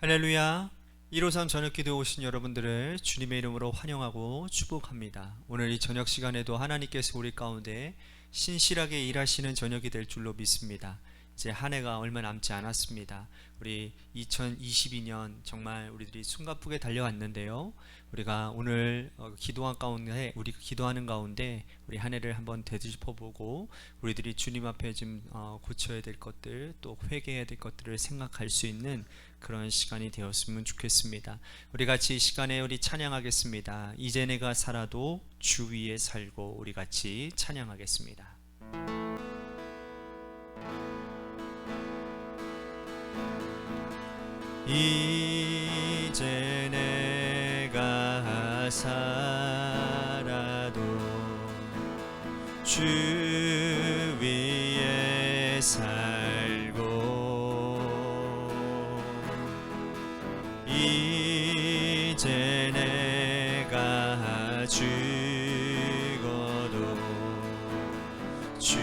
할렐루야. 153 저녁기도에 오신 여러분들을 주님의 이름으로 환영하고 축복합니다. 오늘 이 저녁 시간에도 하나님께서 우리 가운데 신실하게 일하시는 저녁이 될 줄로 믿습니다. 이제 한 해가 얼마 남지 않았습니다. 우리 2022년 정말 우리들이 숨가쁘게 달려왔는데요. 우리가 오늘 기도하는 가운데 우리 한 해를 한번 되짚어보고 우리들이 주님 앞에 좀 고쳐야 될 것들, 또 회개해야 될 것들을 생각할 수 있는 그런 시간이 되었으면 좋겠습니다. 우리 같이 이 시간에 우리 찬양하겠습니다. 이제 내가 살아도 주 위에 살고, 우리 같이 찬양하겠습니다. 이제 내가 살아도 주 위에 살고, 이제 내가 죽어도 주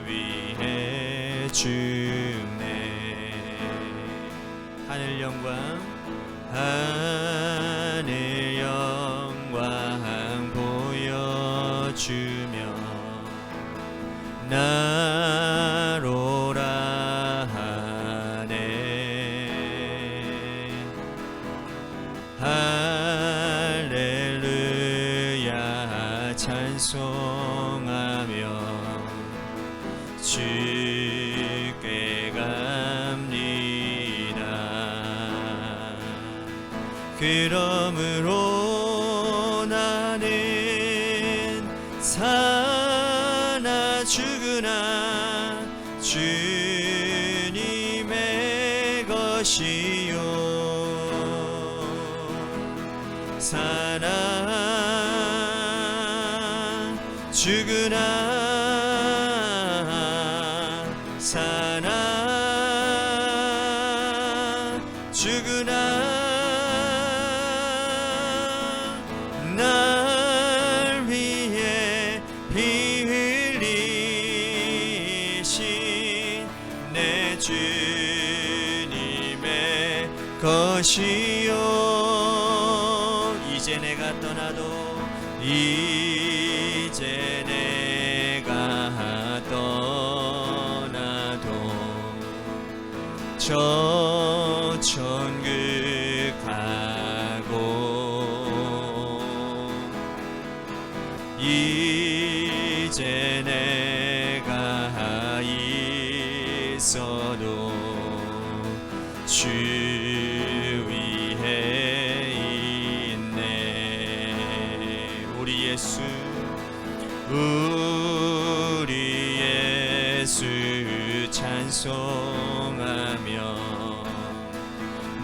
위에 죽네. 하늘 영광 보여주며 나로라 하네. 할렐루야 찬송하며 주께 갑니다. 그러므로 나는 사나 죽으나 주님의 것이요, 사나 죽으나 사나 죽으나 날 위해 피 흘리신 내 주님의 것이요. 이제 내가 떠나도, 이제 내가 떠나도 저 천국 가고, 이제 내가 있어도 주 위에 있네. 우리 예수 찬송하며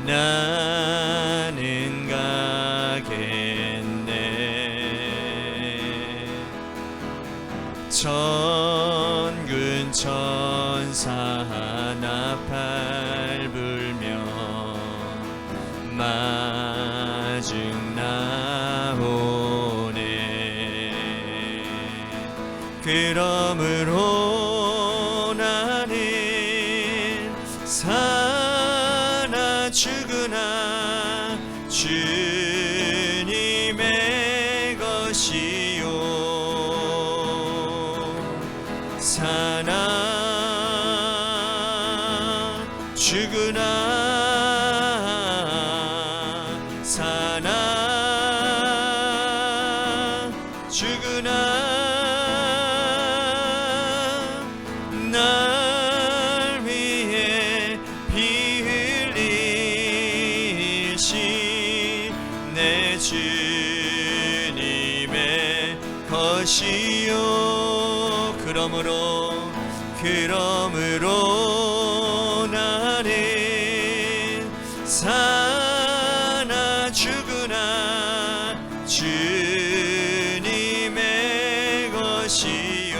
나는 가겠네. 천군 천사 나팔 불며 마중 나오네. 그러므로 나는 사나 죽으나 주님의 것이요, 사나 죽으나 사나 죽으나 날 위해 피 흘리신 내 주님의 것이요. 그러므로 나는 사나 죽으나 주님의 것이요,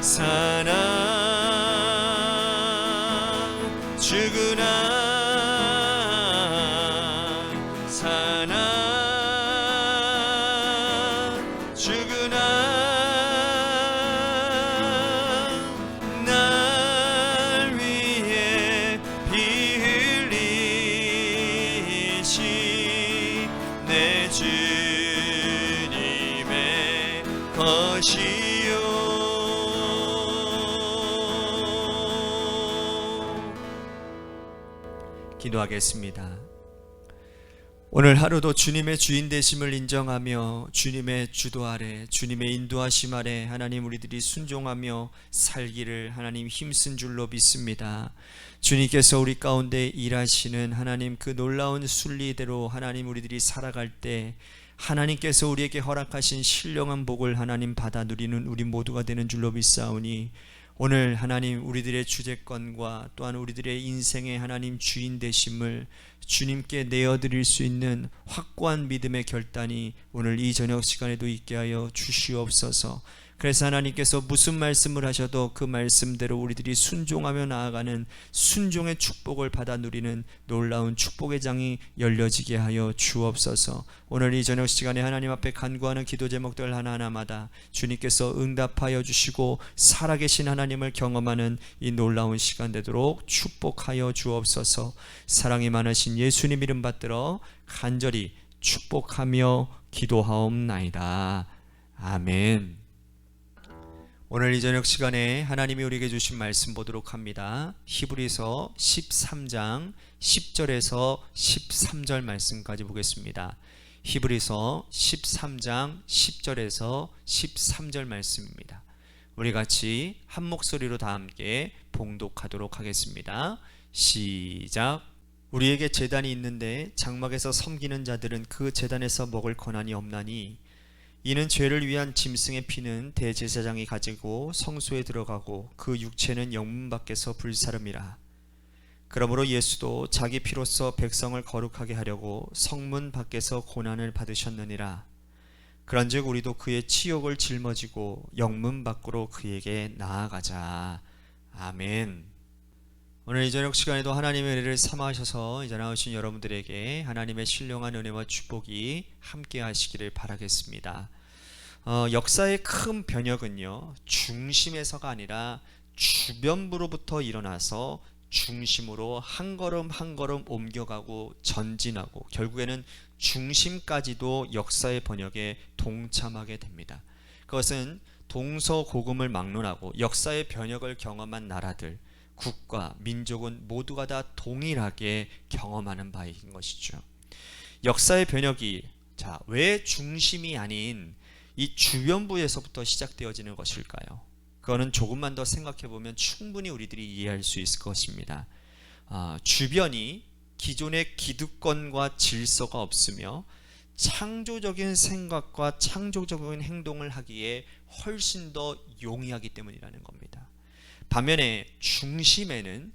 사나 죽으나 사나 죽으나 날 위해 기도하겠습니다. 오늘 하루도 주님의 주인 되심을 인정하며 주님의 주도 아래, 주님의 인도하심 아래 하나님 우리들이 순종하며 살기를 하나님 힘쓴 줄로 믿습니다. 주님께서 우리 가운데 일하시는 하나님 그 놀라운 순리대로 하나님 우리들이 살아갈 때 하나님께서 우리에게 허락하신 신령한 복을 하나님 받아 누리는 우리 모두가 되는 줄로 믿사오니 오늘 하나님 우리들의 주제권과 또한 우리들의 인생의 하나님 주인 되심을 주님께 내어드릴 수 있는 확고한 믿음의 결단이 오늘 이 저녁 시간에도 있게 하여 주시옵소서. 그래서 하나님께서 무슨 말씀을 하셔도 그 말씀대로 우리들이 순종하며 나아가는 순종의 축복을 받아 누리는 놀라운 축복의 장이 열려지게 하여 주옵소서. 오늘 이 저녁 시간에 하나님 앞에 간구하는 기도 제목들 하나하나마다 주님께서 응답하여 주시고 살아계신 하나님을 경험하는 이 놀라운 시간 되도록 축복하여 주옵소서. 사랑이 많으신 예수님 이름 받들어 간절히 축복하며 기도하옵나이다. 아멘. 오늘 이 저녁 시간에 하나님이 우리에게 주신 말씀 보도록 합니다. 히브리서 13장 10절에서 13절 말씀까지 보겠습니다. 히브리서 13장 10절에서 13절 말씀입니다. 우리 같이 한 목소리로 다 함께 봉독하도록 하겠습니다. 시작. 우리에게 제단이 있는데 장막에서 섬기는 자들은 그 제단에서 먹을 권한이 없나니 이는 죄를 위한 짐승의 피는 대제사장이 가지고 성소에 들어가고 그 육체는 영문 밖에서 불사름이라. 그러므로 예수도 자기 피로써 백성을 거룩하게 하려고 성문 밖에서 고난을 받으셨느니라. 그런즉 우리도 그의 치욕을 짊어지고 영문 밖으로 그에게 나아가자. 아멘. 오늘 이 저녁 시간에도 하나님의 은혜를 삼아하셔서 이제 나오신 여러분들에게 하나님의 신령한 은혜와 축복이 함께 하시기를 바라겠습니다. 역사의 큰 변혁은요, 중심에서가 아니라 주변부로부터 일어나서 중심으로 한 걸음 한 걸음 옮겨가고 전진하고 결국에는 중심까지도 역사의 번역에 동참하게 됩니다. 그것은 동서고금을 막론하고 역사의 변혁을 경험한 나라들, 국가, 민족은 모두가 다 동일하게 경험하는 바인 것이죠. 역사의 변혁이 왜 중심이 아닌 이 주변부에서부터 시작되어지는 것일까요? 그거는 조금만 더 생각해 보면 충분히 우리들이 이해할 수 있을 것입니다. 주변이 기존의 기득권과 질서가 없으며 창조적인 생각과 창조적인 행동을 하기에 훨씬 더 용이하기 때문이라는 겁니다. 반면에 중심에는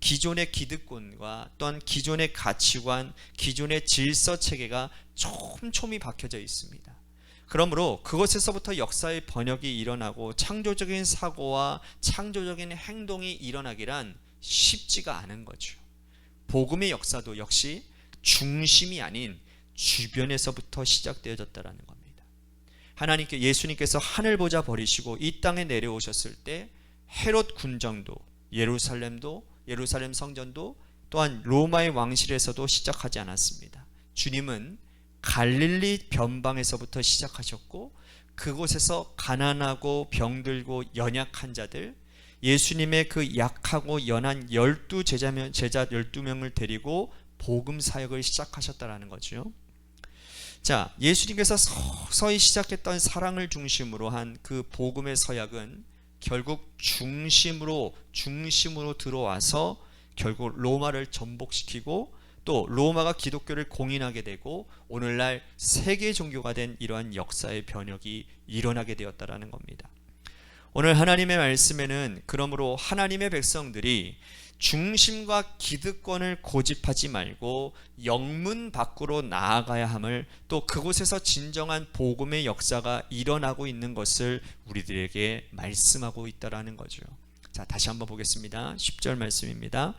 기존의 기득권과 또한 기존의 가치관, 기존의 질서 체계가 촘촘히 박혀져 있습니다. 그러므로 그것에서부터 역사의 번역이 일어나고 창조적인 사고와 창조적인 행동이 일어나기란 쉽지가 않은 거죠. 복음의 역사도 역시 중심이 아닌 주변에서부터 시작되어졌다는 겁니다. 예수님께서 하늘 보좌 버리시고 이 땅에 내려오셨을 때 헤롯 군정도, 예루살렘 성전도 또한 로마의 왕실에서도 시작하지 않았습니다. 주님은 갈릴리 변방에서부터 시작하셨고 그곳에서 가난하고 병들고 연약한 자들, 예수님의 그 약하고 연한 제자 12명을 데리고 복음 사역을 시작하셨다라는 거죠. 자, 예수님께서 서서히 시작했던 사랑을 중심으로 한 그 복음의 서약은 결국 중심으로 들어와서 결국 로마를 전복시키고 또 로마가 기독교를 공인하게 되고 오늘날 세계 종교가 된 이러한 역사의 변혁이 일어나게 되었다라는 겁니다. 오늘 하나님의 말씀에는 그러므로 하나님의 백성들이 중심과 기득권을 고집하지 말고 영문 밖으로 나아가야 함을, 또 그곳에서 진정한 복음의 역사가 일어나고 있는 것을 우리들에게 말씀하고 있다라는 거죠. 자, 다시 한번 보겠습니다. 10절 말씀입니다.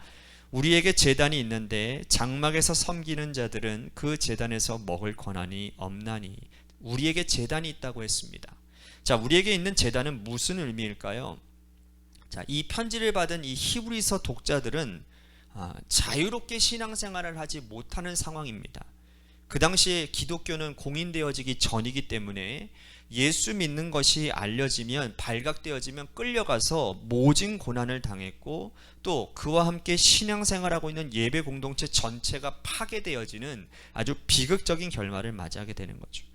우리에게 제단이 있는데 장막에서 섬기는 자들은 그 제단에서 먹을 권한이 없나니. 우리에게 제단이 있다고 했습니다. 자, 우리에게 있는 제단은 무슨 의미일까요? 자, 이 편지를 받은 이 히브리서 독자들은 자유롭게 신앙생활을 하지 못하는 상황입니다. 그 당시에 기독교는 공인되어지기 전이기 때문에 예수 믿는 것이 알려지면, 발각되어지면 끌려가서 모진 고난을 당했고, 또 그와 함께 신앙생활하고 있는 예배 공동체 전체가 파괴되어지는 아주 비극적인 결말을 맞이하게 되는 거죠.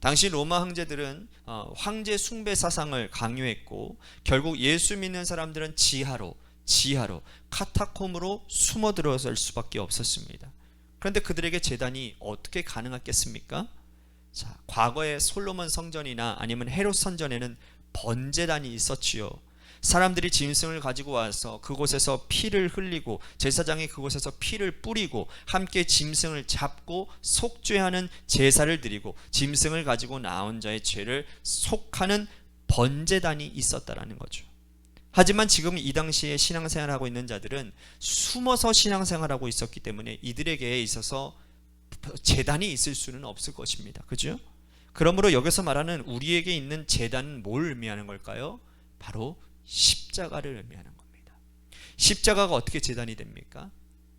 당시 로마 황제들은 황제 숭배 사상을 강요했고, 결국 예수 믿는 사람들은 지하로 카타콤으로 숨어 들어설 수밖에 없었습니다. 그런데 그들에게 제단이 어떻게 가능했겠습니까? 자, 과거에 솔로몬 성전이나 아니면 헤롯 성전에는 번제단이 있었지요. 사람들이 짐승을 가지고 와서 그곳에서 피를 흘리고, 제사장이 그곳에서 피를 뿌리고 함께 짐승을 잡고 속죄하는 제사를 드리고, 짐승을 가지고 나온 자의 죄를 속하는 번제단이 있었다라는 거죠. 하지만 지금 이 당시에 신앙생활하고 있는 자들은 숨어서 신앙생활하고 있었기 때문에 이들에게 있어서 제단이 있을 수는 없을 것입니다. 그죠? 그러므로 여기서 말하는 우리에게 있는 제단은 뭘 의미하는 걸까요? 바로 십자가를 의미하는 겁니다. 십자가가 어떻게 제단이 됩니까?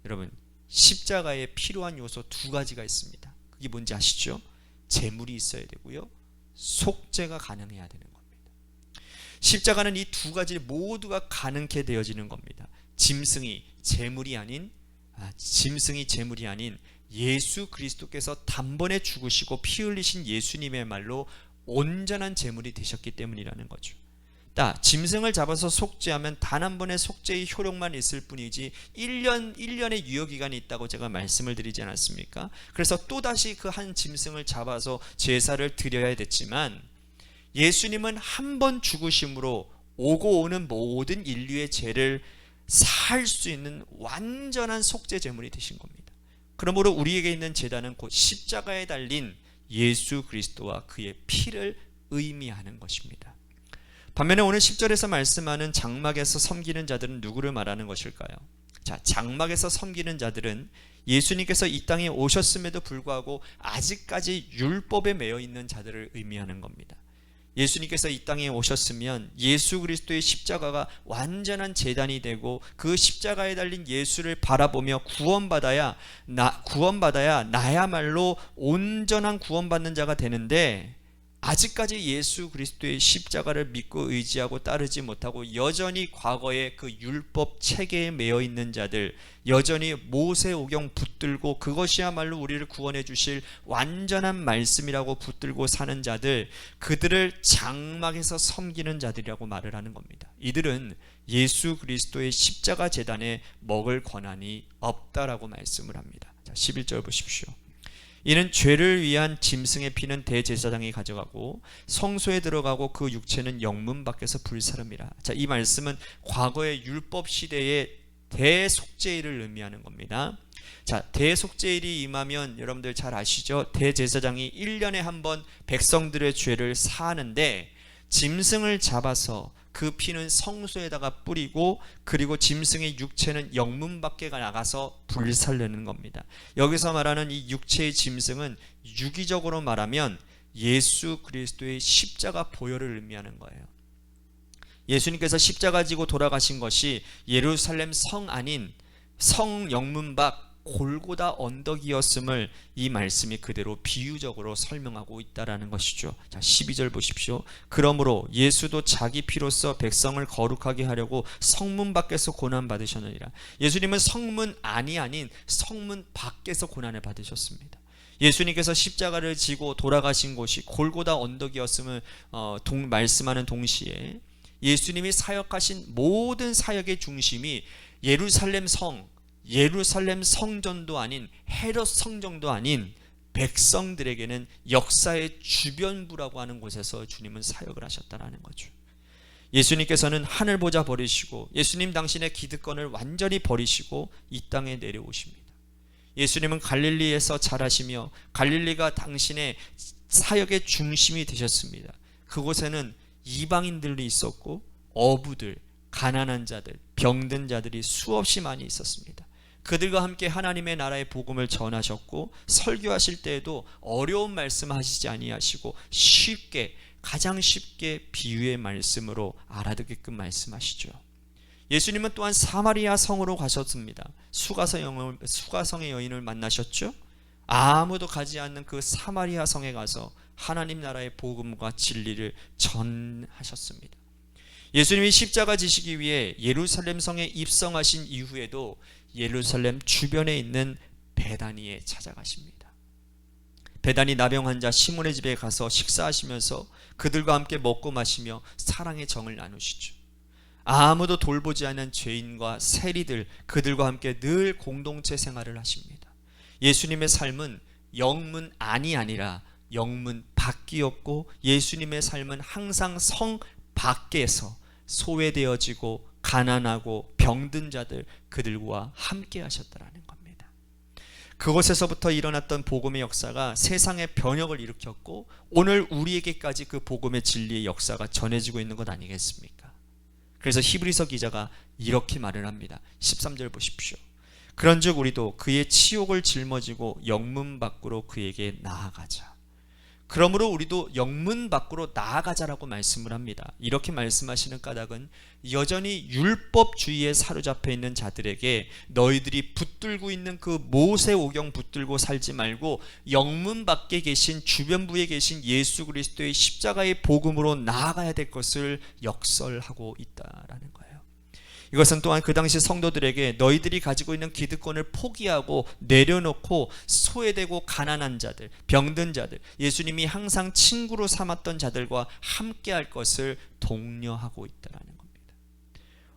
여러분, 십자가에 필요한 요소 두 가지가 있습니다. 그게 뭔지 아시죠? 제물이 있어야 되고요, 속죄가 가능해야 되는 겁니다. 십자가는 이 두 가지 모두가 가능케 되어지는 겁니다. 짐승이 제물이 아닌 예수 그리스도께서 단번에 죽으시고 피 흘리신 예수님의 말로 온전한 제물이 되셨기 때문이라는 거죠. 짐승을 잡아서 속죄하면 단 한 번의 속죄의 효력만 있을 뿐이지 1년의 유효기간이 있다고 제가 말씀을 드리지 않았습니까? 그래서 또다시 그 한 짐승을 잡아서 제사를 드려야 됐지만, 예수님은 한 번 죽으심으로 오고 오는 모든 인류의 죄를 살 수 있는 완전한 속죄 제물이 되신 겁니다. 그러므로 우리에게 있는 제단은 곧 십자가에 달린 예수 그리스도와 그의 피를 의미하는 것입니다. 반면에 오늘 10절에서 말씀하는 장막에서 섬기는 자들은 누구를 말하는 것일까요? 자, 장막에서 섬기는 자들은 예수님께서 이 땅에 오셨음에도 불구하고 아직까지 율법에 매여 있는 자들을 의미하는 겁니다. 예수님께서 이 땅에 오셨으면 예수 그리스도의 십자가가 완전한 제단이 되고, 그 십자가에 달린 예수를 바라보며 구원받아야 나야말로 온전한 구원받는 자가 되는데, 아직까지 예수 그리스도의 십자가를 믿고 의지하고 따르지 못하고 여전히 과거의 그 율법 체계에 매여 있는 자들, 여전히 모세오경 붙들고 그것이야말로 우리를 구원해 주실 완전한 말씀이라고 붙들고 사는 자들, 그들을 장막에서 섬기는 자들이라고 말을 하는 겁니다. 이들은 예수 그리스도의 십자가 제단에 먹을 권한이 없다라고 말씀을 합니다. 자, 11절 보십시오. 이는 죄를 위한 짐승의 피는 대제사장이 가져가고 성소에 들어가고 그 육체는 영문 밖에서 불사름이라. 자, 이 말씀은 과거의 율법 시대의 대속죄일을 의미하는 겁니다. 자, 대속죄일이 임하면 여러분들 잘 아시죠? 대제사장이 1년에 한 번 백성들의 죄를 사하는데, 짐승을 잡아서 그 피는 성소에다가 뿌리고, 그리고 짐승의 육체는 영문 밖에 나가서 불살르는 겁니다. 여기서 말하는 이 육체의 짐승은 유기적으로 말하면 예수 그리스도의 십자가 보혈을 의미하는 거예요. 예수님께서 십자가 지고 돌아가신 것이 예루살렘 성 아닌 성 영문 밖 골고다 언덕이었음을 이 말씀이 그대로 비유적으로 설명하고 있다라는 것이죠. 자, 12절 보십시오. 그러므로 예수도 자기 피로써 백성을 거룩하게 하려고 성문 밖에서 고난 받으셨느니라. 예수님은 성문 안이 아닌 성문 밖에서 고난을 받으셨습니다. 예수님께서 십자가를 지고 돌아가신 곳이 골고다 언덕이었음을 말씀하는 동시에, 예수님이 사역하신 모든 사역의 중심이 예루살렘 성전도 아닌 헤롯 성전도 아닌 백성들에게는 역사의 주변부라고 하는 곳에서 주님은 사역을 하셨다라는 거죠. 예수님께서는 하늘 보좌 버리시고, 예수님 당신의 기득권을 완전히 버리시고 이 땅에 내려오십니다. 예수님은 갈릴리에서 자라시며 갈릴리가 당신의 사역의 중심이 되셨습니다. 그곳에는 이방인들이 있었고 어부들, 가난한 자들, 병든 자들이 수없이 많이 있었습니다. 그들과 함께 하나님의 나라의 복음을 전하셨고, 설교하실 때에도 어려운 말씀 하시지 아니하시고 가장 쉽게 비유의 말씀으로 알아듣게끔 말씀하시죠. 예수님은 또한 사마리아 성으로 가셨습니다. 수가성의 여인을 만나셨죠. 아무도 가지 않는 그 사마리아 성에 가서 하나님 나라의 복음과 진리를 전하셨습니다. 예수님이 십자가 지시기 위해 예루살렘 성에 입성하신 이후에도 예루살렘 주변에 있는 베다니에 찾아가십니다. 베다니 나병 환자 시몬의 집에 가서 식사하시면서 그들과 함께 먹고 마시며 사랑의 정을 나누시죠. 아무도 돌보지 않은 죄인과 세리들, 그들과 함께 늘 공동체 생활을 하십니다. 예수님의 삶은 영문 안이 아니라 영문 밖이었고, 예수님의 삶은 항상 성 밖에서 소외되어지고 가난하고 병든 자들, 그들과 함께 하셨다라는 겁니다. 그곳에서부터 일어났던 복음의 역사가 세상의 번역을 일으켰고, 오늘 우리에게까지 그 복음의 진리의 역사가 전해지고 있는 것 아니겠습니까? 그래서 히브리서 기자가 이렇게 말을 합니다. 13절 보십시오. 그런즉 우리도 그의 치욕을 짊어지고 영문 밖으로 그에게 나아가자. 그러므로 우리도 영문 밖으로 나아가자라고 말씀을 합니다. 이렇게 말씀하시는 까닭은 여전히 율법주의에 사로잡혀 있는 자들에게 너희들이 붙들고 있는 그 모세오경 붙들고 살지 말고 영문 밖에 계신 주변부에 계신 예수 그리스도의 십자가의 복음으로 나아가야 될 것을 역설하고 있다라는 거예요. 이것은 또한 그 당시 성도들에게 너희들이 가지고 있는 기득권을 포기하고 내려놓고 소외되고 가난한 자들, 병든 자들, 예수님이 항상 친구로 삼았던 자들과 함께 할 것을 독려하고 있다는 겁니다.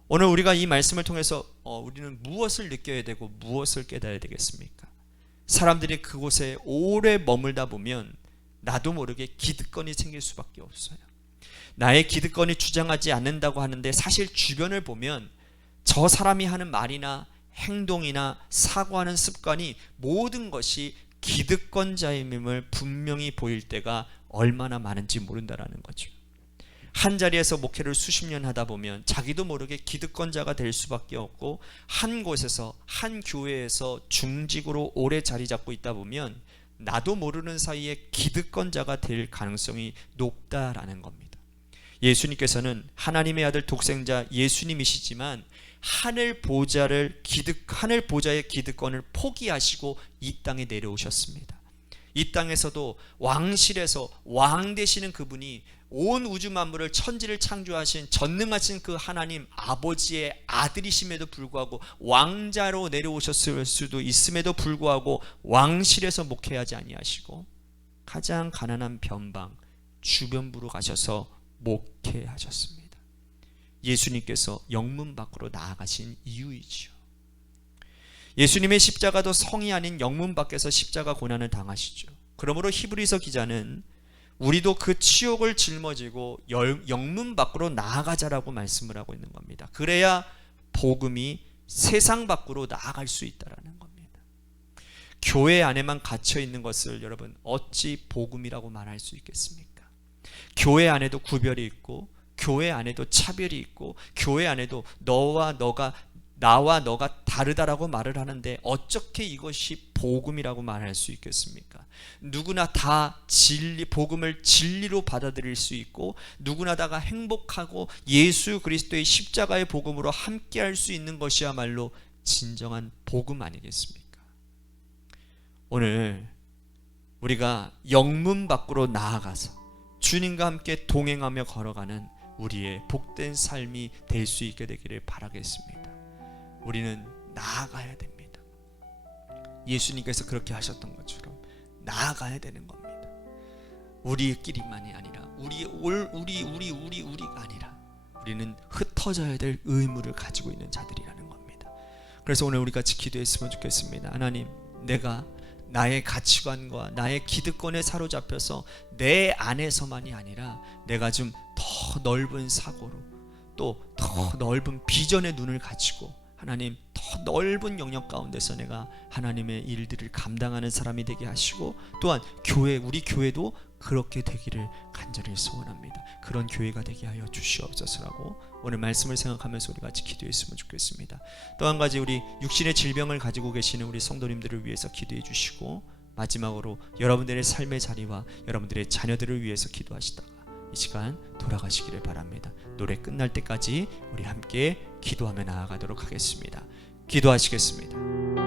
오늘 우리가 이 말씀을 통해서 우리는 무엇을 느껴야 되고 무엇을 깨달아야 되겠습니까? 사람들이 그곳에 오래 머물다 보면 나도 모르게 기득권이 생길 수밖에 없어요. 나의 기득권이 주장하지 않는다고 하는데 사실 주변을 보면 저 사람이 하는 말이나 행동이나 사고하는 습관이 모든 것이 기득권자임을 분명히 보일 때가 얼마나 많은지 모른다라는 거죠. 한 자리에서 목회를 수십 년 하다 보면 자기도 모르게 기득권자가 될 수밖에 없고, 한 곳에서 한 교회에서 중직으로 오래 자리 잡고 있다 보면 나도 모르는 사이에 기득권자가 될 가능성이 높다라는 겁니다. 예수님께서는 하나님의 아들 독생자 예수님이시지만 하늘 보좌의 기득권을 포기하시고 이 땅에 내려오셨습니다. 이 땅에서도 왕실에서 왕 되시는 그분이 온 우주 만물을 천지를 창조하신 전능하신 그 하나님 아버지의 아들이심에도 불구하고 왕자로 내려오셨을 수도 있음에도 불구하고 왕실에서 목회하지 아니하시고 가장 가난한 변방 주변부로 가셔서 목회하셨습니다. 예수님께서 영문 밖으로 나아가신 이유이지요. 예수님의 십자가도 성이 아닌 영문 밖에서 십자가 고난을 당하시죠. 그러므로 히브리서 기자는 우리도 그 치욕을 짊어지고 영문 밖으로 나아가자라고 말씀을 하고 있는 겁니다. 그래야 복음이 세상 밖으로 나아갈 수 있다라는 겁니다. 교회 안에만 갇혀 있는 것을 여러분 어찌 복음이라고 말할 수 있겠습니까? 교회 안에도 구별이 있고, 교회 안에도 차별이 있고, 교회 안에도 나와 너가 다르다라고 말을 하는데 어떻게 이것이 복음이라고 말할 수 있겠습니까? 누구나 다 복음을 진리로 받아들일 수 있고, 누구나 다가 행복하고 예수 그리스도의 십자가의 복음으로 함께 할 수 있는 것이야말로 진정한 복음 아니겠습니까? 오늘 우리가 영문 밖으로 나아가서 주님과 함께 동행하며 걸어가는 우리의 복된 삶이 될 수 있게 되기를 바라겠습니다. 우리는 나아가야 됩니다. 예수님께서 그렇게 하셨던 것처럼 나아가야 되는 겁니다. 우리끼리만이 아니라 우리가 아니라 우리는 흩어져야 될 의무를 가지고 있는 자들이라는 겁니다. 그래서 오늘 우리 같이 기도했으면 좋겠습니다. 하나님, 내가 나의 가치관과 나의 기득권에 사로잡혀서 내 안에서만이 아니라 내가 좀 더 넓은 사고로 또 더 넓은 비전의 눈을 가지고 하나님 더 넓은 영역 가운데서 내가 하나님의 일들을 감당하는 사람이 되게 하시고, 또한 우리 교회도 그렇게 되기를 간절히 소원합니다. 그런 교회가 되게 하여 주시옵소서라고 오늘 말씀을 생각하면서 우리 같이 기도했으면 좋겠습니다. 또 한 가지, 우리 육신의 질병을 가지고 계시는 우리 성도님들을 위해서 기도해 주시고, 마지막으로 여러분들의 삶의 자리와 여러분들의 자녀들을 위해서 기도하시다가 이 시간 돌아가시기를 바랍니다. 노래 끝날 때까지 우리 함께 기도하며 나아가도록 하겠습니다. 기도하시겠습니다.